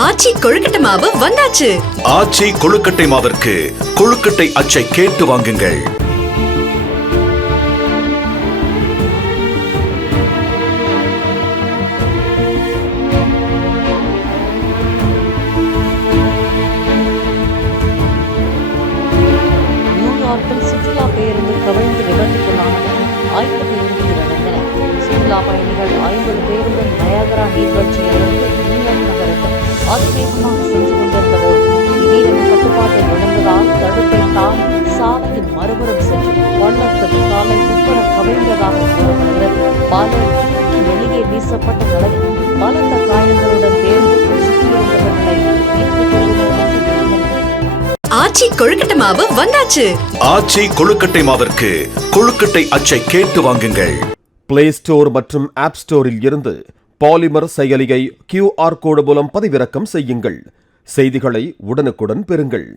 ஆச்சி கொழுக்கட்டை மாவு வந்தாச்சு. ஆச்சி கொழுக்கட்டை மாவிற்கு கொழுக்கட்டை அச்சை கேட்டு வாங்குங்கள். நியூயார்க்கில் சுற்றுலா பேருந்து கவிழ்ந்து விபத்துக்குள்ளானது. ஐம்பது சுற்றுலா பயணிகள் ஐம்பது பேருடன் நயாகரா நீர்வீழ்ச்சியிலிருந்து கவிழ்ந்ததாக கூறப்படுகிறது. பலர் தூக்கி வெளியே வீசப்பட்ட நிலையில் பலத்த காயங்களுடன் பேருந்துக்குள் சிக்கியிருந்தவர்களை ஆச்சி கொழுக்கட்டை மாவு வந்தாச்சு. ஆச்சி கொழுக்கட்டை மாவிற்கு கொழுக்கட்டை அச்சை கேட்டு வாங்குங்கள். பிளே ஸ்டோர் மற்றும் ஆப் ஸ்டோரில் இருந்து பாலிமர் செயலியை கியூஆர் கோடு மூலம் பதிவிறக்கம் செய்யுங்கள். செய்திகளை உடனுக்குடன் பெறுங்கள்.